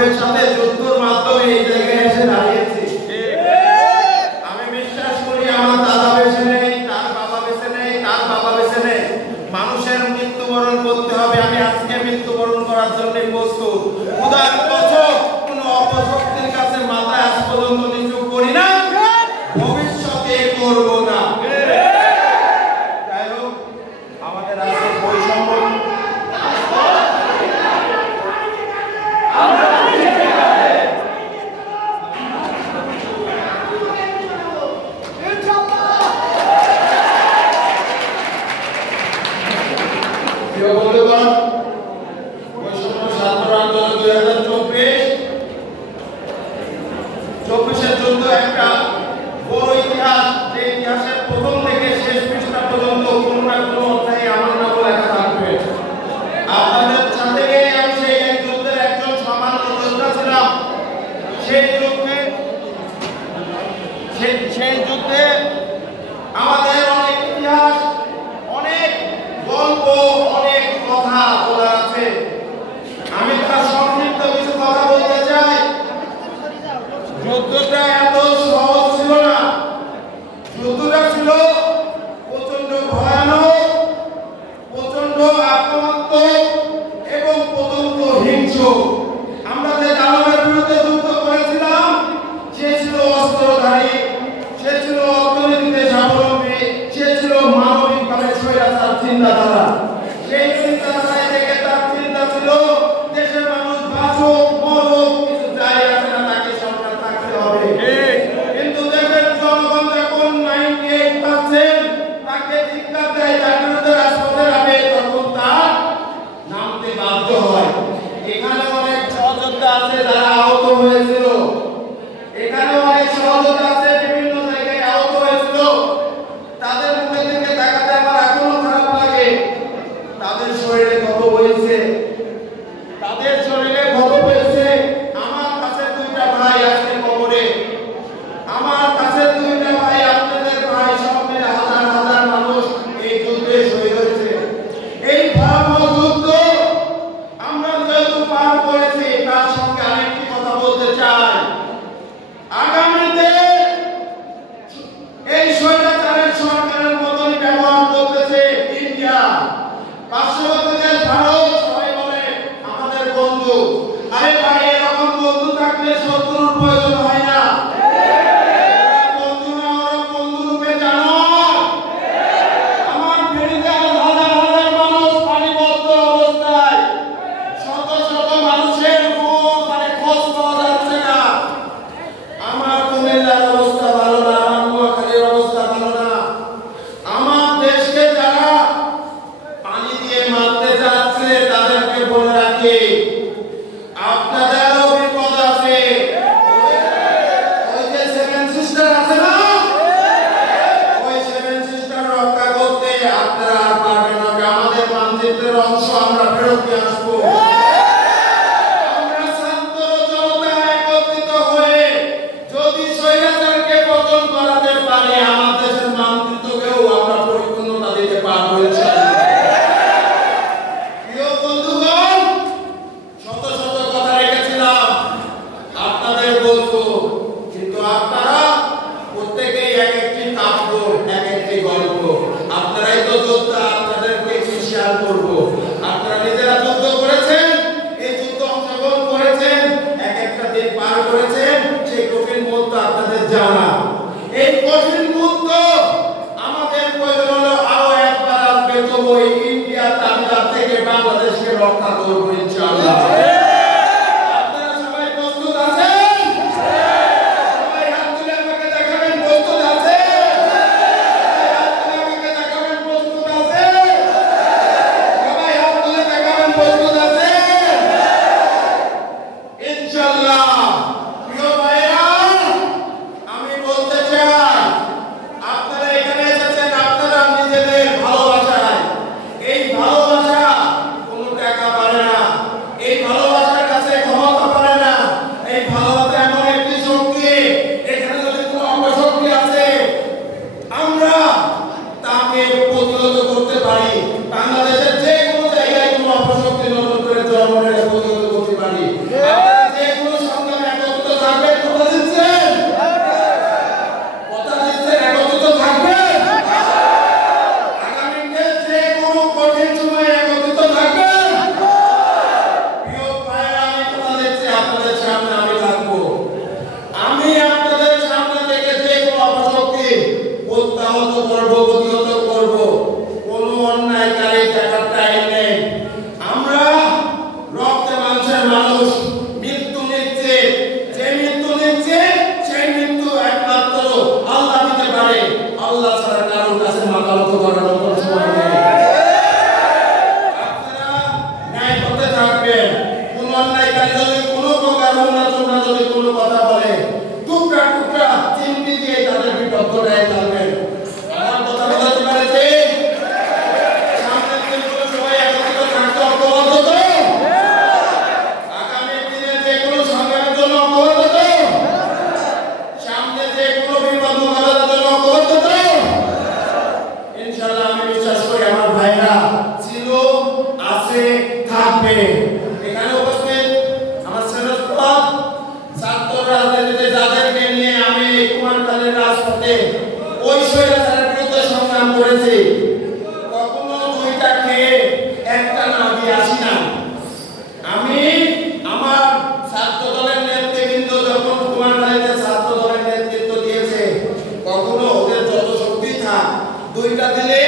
মানবের সাথে যুদ্ধের মাধ্যমে এই জায়গায় এসে দাঁড়িয়েছি। আমি বিশ্বাস করি আমার দাদা বেঁচে নেই, তার বাবা বেঁচে নেই, তার বাবা বেঁচে নেই। মানুষের মৃত্যুবরণ করতে হবে। আমি আজকে মৃত্যুবরণ করার জন্য প্রস্তুত। খোদার কসম, কোনো অপশক্তির কাছে মাথা আজ পর্যন্ত নিচু করি না, ভবিষ্যতে করব না। যাই হোক, আমাদের আজকে বৈষম্য সেই যুদ্ধে আমাদের অনেক ইতিহাস, অনেক গল্প, অনেক কথা বলা আছে। আমি তার সংক্ষিপ্ত কিছু কথা বলতে চাই। যুদ্ধটা এত সহজ ছিল না। যুদ্ধটা ছিল প্রচন্ড ভয়ানক, প্রচন্ড আক্রমণাত্মক এবং প্রচন্ড হিংস্র। আমরা যে দানবের বিরুদ্ধে যুদ্ধ করেছিলাম, সে ছিল অস্ত্রধারী, সে ছিল অর্থনীতিতে স্বাবলম্বী, সে ছিল মানবিকভাবে স্বৈরাচার চিন্তাধারা। সেই চিন্তাধারায় থেকে তার চিন্তা ছিল দেশের মানুষ বাঁচুক মরুক কিছু যায় আসে না, তাকে সরকার থাকতে হবে। কিন্তু দেশের জনগণ যখন 98% তাকে ধিক্কার দেয়, তার বিরুদ্ধে রাজপথে নামে, তখন তার নামতে বাধ্য হয়। এখানে অনেক সহযোদ্ধা আছে যারা আহত হয়েছিল, এখানে অনেক সহযোদ্ধা আছে বিভিন্ন জায়গায় আহত হয়েছিল। তাদের মুখে থেকে দেখাতে আমার এখনো খারাপ লাগে। তাদের শরীরে ক্ষত হয়েছে, তাদের শরীরে ক্ষত হয়েছে। আমার কাছে দুইটা ভাই আজকে কবরে, আমার কাছে দুইটা ভাই, আপনাদের ভাই, সব মিলে হাজার হাজার মানুষ এই যুদ্ধে শহীদ হয়েছে। এই ভয়াবহ যুদ্ধ আমরা যেহেতু পার করেছি, তার সঙ্গে আরেকটি কথা বলতে চাই। আগামীতে এই স্বৈরাচারের সরকারের মতনই ব্যবহার করতেছে ইন্ডিয়া। পার্শ্ববর্তী দেশ ভারত সবাই বলে আমাদের বন্ধু। আরে ভাই, এরকম বন্ধু থাকলে শত্রুর প্রয়োজন হয় না। বন্ধু না, ওরা বন্ধু রূপে জানো। আমার ফেরিতে হাজার হাজার মানুষ পানিবদ্ধ অবস্থায়, শত শত মানুষের খোঁজ পাওয়া যাচ্ছে না। আমার কুমিল্লার অবস্থা ভালো না, আমার নোয়াখালীর অবস্থা ভালো না। আমার দেশকে যারা পানি দিয়ে মারতে যাচ্ছে তাদেরকে বলে রাখি, আপনাদেরও বিপদ আছে। ওই যে 7 সিস্টার আছে না, ওই 7 সিস্টার রক্ষা করতে আপনারা আর পারবেন না। আমাদের মানচিত্রের অংশ আমরা ফেরত নিয়ে আসবো। আমরা ছাত্র জনতা একত্রিত হয়ে যদি স্বৈরাচারকে পতন করাতে পারি, আমার দেশের মানচিত্রকেও আমরা পরিপূর্ণতা দিতে পারবো ইনশাআল্লাহ। প্রিয় বন্ধুগণ, শত শত কথা রেখেছিলাম আপনাদের বলবো, কিন্তু আপনারা প্রত্যেকেই এক একটি কাব্য, এক একটি গল্প। আপনারাই তো যোদ্ধা, আপনাদেরকে শেয়ার করবো। আপনারা নিজেরা যুদ্ধ করেছেন, এই যুদ্ধ অংশগ্রহণ করেছেন, এক একটা দিন পার করেছেন, সেই কঠিন মুহূর্ত আপনাদের জানা। এই কঠিন মুহূর্ত আমাদের প্রয়োজন হলো আরো একবার আসবে, তবু ইন্ডিয়া তামিলনাড়ু থেকে বাংলাদেশকে রক্ষা করবো ইনশাআল্লাহ। আপনারা সবাই প্রস্তুত আছেন? সবাই হাত তুলে আমাকে দেখাবেন প্রস্তুত আছেন? হাত তুলে আমাকে দেখাবেন প্রস্তুত আছেন? সবাই হাত তুলে দেখাবেন প্রস্তুত আছেন? ইনশাআল্লাহ। প্রিয় ভাইরা, আমি বলতে মানুষ মৃত্যু নিচ্ছে, যে মৃত্যু নিচ্ছে সেই মৃত্যু একমাত্র আল্লাহ দিতে পারে। আল্লাহ ছাড়া কারোর কাছে মাথা নত করার মতো সময় নেই। আপনারা ন্যায় পথে থাকবেন। কোন অন্যায়কারী যদি কোনো প্রকার উন্নতনা যদি কোনো কথা বলে টুকরা টুকরা চিমটি দিয়ে তাদের বিপক্ষে থাকবেন। আমার কথা বলতে পারে সামনের দিনগুলো সবাই একত্রিত থাকতে অপরাধ তো, আগামী দিনে যে কোনো সংগ্রামের জন্য অপরাধ তো, সামনে যে কোনো বিপদ মোকাবেলার জন্য অপরাধ তো। ইনশাআল্লাহ আমি বিশ্বাস করি আমার ভাইরা ছিল, আছে, থাকবে। এখানে উপস্থিত আমার শ্রেষ্ঠপদ ছাত্র রাজনীতিতে যাদেরকে নিয়ে আমি কুমারখালীর রাজপথে ওই স্বৈরাচারের বিরুদ্ধে সংগ্রাম করেছি, কখনো দুইটা খেয়ে একটা না দিয়ে আসি না। আমি আমার ছাত্র দলের নেতৃবৃন্দ যখন কুমারখালীতে ছাত্র দলের নেতৃত্ব দিয়েছে, কখনো ওদের যত শক্তি থাক দুইটা দিলে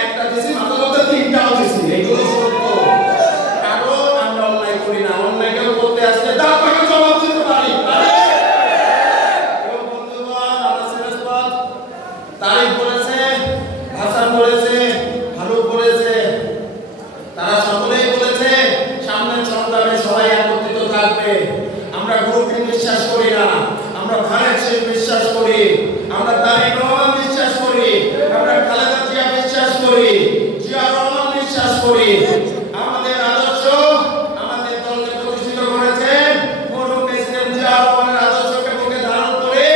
একটা দিছি, মাথা মধ্যে তিনটাও দিছি। এগুলো সত্য, কারণ আমরা অন্যায় করি না। অন্যায় কেউ করতে আসলে তার তাকে জবাব দিতে পারি। তারিখ বলেছে, ভাষণ বলেছে, ভালো বলেছে, তারা সকলেই বলেছে সামনের সংগ্রামে সবাই একত্রিত থাকবে। আমরা গ্রুপে বিশ্বাস করি না, আমরা ভারত বিশ্বাস করি, আমরা তারিক রহমান বিশ্বাস করি, আমরা খালেদা জিয়া বিশ্বাস করি, জিয়া রহমান বিশ্বাস করি। আমাদের আদর্শ আমাদের দলকে প্রতিষ্ঠিত করেছেন মরহুম প্রেসিডেন্ট জিয়া রহমানের আদর্শকে বুকে ধারণ করে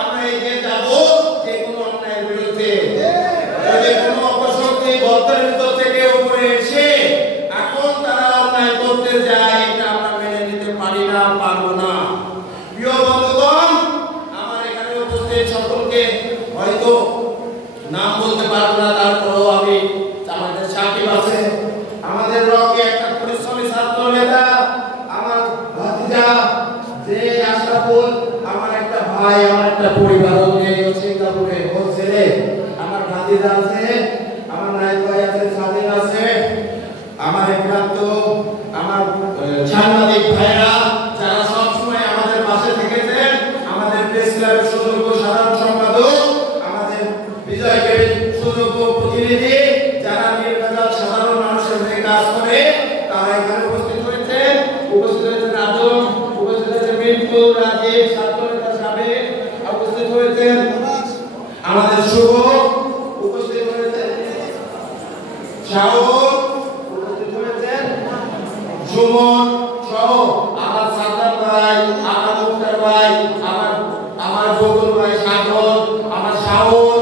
আমরা এগিয়ে যাব যে কোনো অন্যায়ের বিরুদ্ধে। যদি কোনো অপশক্তি বদ্ধের ভিতর থেকে উপরে এসে এখন তারা অন্যায় করতে যায়, এটা আমরা মেনে নিতে পারি না, পারবো না। প্রিয় বন্ধুগণ, আমার এখানে উপস্থিত সকলকে হয়তো নাম বলতে পারবো না, তারপরেও আমি আমাদের সাকিব আছে, আমাদের রকি একটা পরিশ্রমী ছাত্র নেতা, আমার ভাতিজা যে আশরাফুল, আমার একটা ভাই, আমার একটা পরিবার সিঙ্গাপুরে ওর ছেলে, আমার ভাতিজা আছে, আমার নায়ক ভাই আছে, স্বাধীন আছে, আমার একমাত্র আমার সাংবাদিক ভাইরা যারা সবসময় আমাদের পাশে থেকেছেন, আমাদের প্রেস ক্লাবের সুযোগ্য সাধারণ সম্পাদক, আমাদের বিজয় কেবির সুযোগ্য প্রতিনিধি, যারা নির্বাচন সাধারণ মানুষের হয়ে কাজ করে, তারা এখানে উপস্থিত হয়েছেন। উপস্থিত হয়েছেন আদম, উপস্থিত হয়েছেন মিন্টু, রাজীব, ছাত্র নেতা সাবেক, উপস্থিত হয়েছেন আমাদের শুভ, উপস্থিত হয়েছেন শাওন, উপস্থিত হয়েছেন সুমন সহ আমার সাদ্দাম ভাই, আমার মুক্তার ভাই, আমার বকুল ভাই সাগর, আমার শাওন,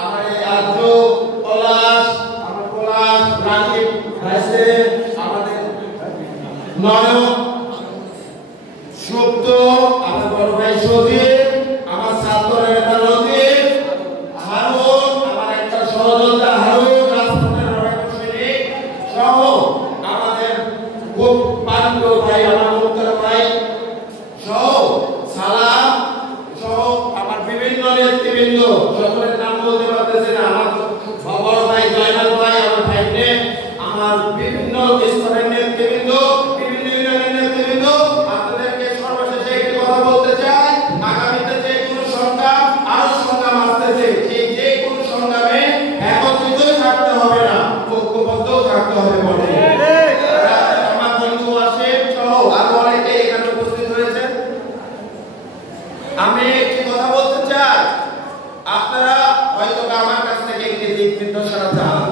আমার আদ্র, পলাশ, আমার পলাশ, রাজীব ভাইসে, আমাদের নয়ন, সুপ্ত, আমার বড় ভাই সজীব, আমার ছাত্র নেতা লতিফ, হারুন, আমার একটা সহযোদ্ধা হারুন, রাজপথের সৈনিক সহ আমাদের খুব পান্ড ভাই, আমার মুক্তার ভাই সহ সালাম সহ আমার বিভিন্ন নেতৃবৃন্দ, সকলের নাম বলতে পারতেছি না, আমার বড় ভাই জয়নাল ভাই, আমার ভাইকে, আমার বিভিন্ন স্তরের নেতৃবৃন্দ, বিভিন্ন ইউনিয়নের নেতৃবৃন্দ, আপনাদেরকে সর্বশেষে একটি কথা বলতে চাই। আগামীতে যে কোনো সংগ্রাম, আরো সংগ্রাম আসতেছে, সেই যে কোনো সংগ্রামে একত্রিত থাকতে হবে না, ঐক্যবদ্ধ থাকতে হবে বলে আমার বন্ধু আসে সহ আরো অনেকে এখানে উপস্থিত হয়েছে। আমি একটি কথা বলতে চাই, আপনারা হয়তো আমার কাছ থেকে একটি দিক নির্দেশনা চান,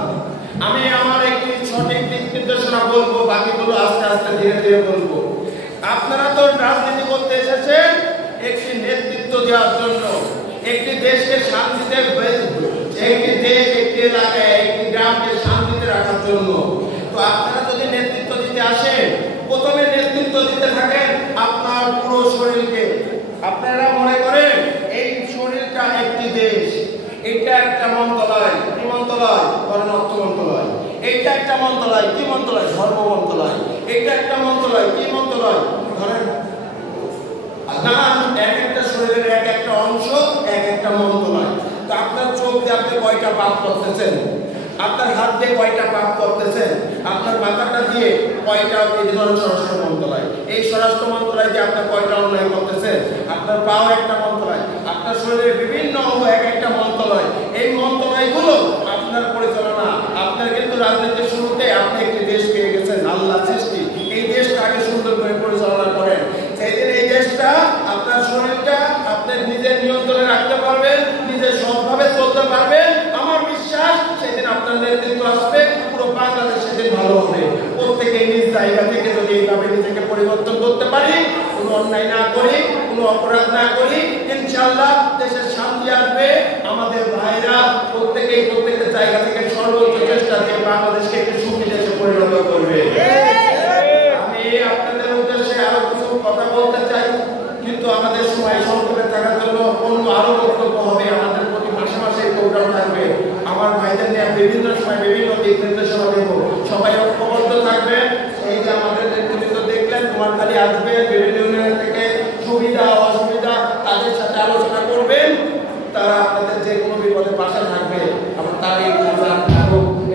আমি আমার একটি সঠিক দিক নির্দেশনা বলবো, বাকিগুলো আস্তে আস্তে ধীরে ধীরে বলবো। আপনারা তো রাজনীতি করতে এসেছেন একটি নেতৃত্ব দেওয়ার জন্য, একটি দেশকে শান্তিতে, একটি দেশ, একটি এলাকায়, একটি গ্রামকে শান্তিতে রাখার জন্য। তো আপনারা যদি নেতৃত্ব দিতে আসেন, প্রথমে নেতৃত্ব দিতে থাকেন আপনার পুরো শরীরকে। আপনারা মনে করেন এই শরীরটা একটি দেশ, এটা একটা মন্ত্রণালয়, কি মন্ত্রণালয়? ধরেন অর্থ মন্ত্রণালয়। এটা একটা মন্ত্রণালয়, কি মন্ত্রণালয়? ধর্ম মন্ত্রণালয়। এটা একটা মন্ত্রণালয়, কি মন্ত্রণালয়? ধরেন এক একটা শরীরের এক একটা অংশ, এক একটা মন্ত্রণালয়। তো আপনার চোখ দিয়ে আপনি কয়টা পাপ করতেছেন? আপনার হাত দিয়ে কয়টা পাপ করতেছেন? আপনার মাথাটা দিয়ে কয়টা এই ধরনের সরাসরি মন্ত্রণালয়? এই স্বরাষ্ট্র মন্ত্রণালয় যে আপনার কয়টা অন্যায় করতেছে, আপনার পাও একটা মন্ত্রণালয়, আপনার শরীরের বিভিন্ন অঙ্গ এক একটা মন্ত্রণালয়, এই মন্ত্রণালয়গুলো আপনার পরিচালনা। আপনার কিন্তু রাজনীতির শুরুতে আপনি একটি দেশ পেয়ে গেছেন, আল্লাহ সৃষ্টি, এই দেশটা আগে সুন্দর করে পরিচালনা করেন। সেদিন এই দেশটা আপনার শরীরটা আপনি নিজের নিয়ন্ত্রণে রাখতে পারবেন, নিজের সৎভাবে চলতে পারবেন। আমার বিশ্বাস সেদিন আপনার নেতৃত্ব আসবে, পুরো বাংলাদেশ সেদিন ভালো হবে। প্রত্যেকে নিজ জায়গা থেকে যদি এইভাবে নিজেকে পরিবর্তন করতে পারি, কোনো অন্যায় না করি, কোনো অপরাধ না করি, ইনশাআল্লাহ দেশের শান্তি আসবে। আমাদের ভাইরা প্রত্যেকের জায়গা থেকে সর্বোচ্চ চেষ্টা দিয়ে বাংলাদেশকে একটি সুখী দেশে পরিণত করবে। আমি আপনাদের উদ্দেশ্যে আরো কিছু কথা বলতে চাই, কিন্তু আমাদের সময় সংক্ষেপে থাকার জন্য অন্য আরো বক্তব্য হবে। আমাদের প্রতি মাসে মাসে প্রোগ্রাম থাকবে। আমার ভাইদের নিয়ে বিভিন্ন সময় বিভিন্ন দিক নির্দেশনা দেব। সবাই ঐক্যবদ্ধ থাকবে। এই যে আমাদের নেতৃত্ব দেখলেন, কুমারখালী আসবে, বিভিন্ন ইউনিয়ন থেকে সুবিধা অসুবিধা তাদের সাথে আলোচনা করবেন। তারা আপনাদের যে কোনো বিপদে পাশে থাকবে। আমার তার এই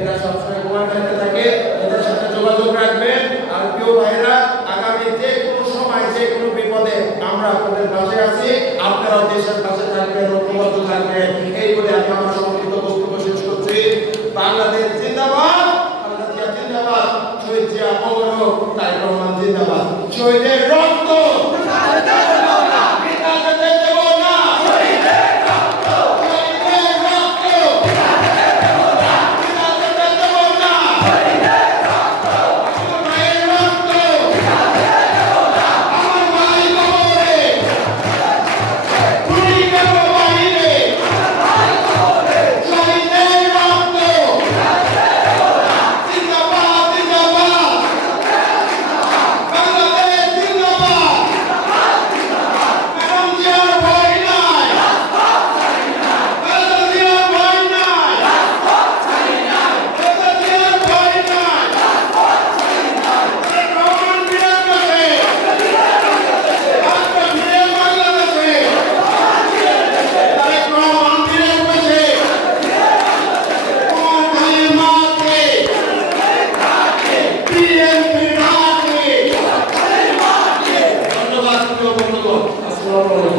এরা সবসময় কুমারখালীতে থাকে, এদের সাথে যোগাযোগ রাখবেন। আর কেউ ভাইরা আগামী যে কোনো সময় যে কোনো বিপদে আমরা আপনাদের পাশে আছি, আপনারাও দেশের পাশে থাকবেন, ঐক্যবদ্ধ থাকবেন। এই বলে আমি আমার সংক্ষিপ্ত বক্তব্য শেষ করছি। বাংলাদেশ জিন্দাবাদ, আল্লাহ জিন্দাবাদ, শহীদ জিয়া অমর হোক, তারেক রহমান জিন্দাবাদ। শহীদের রক্ত ধন্যবাদ।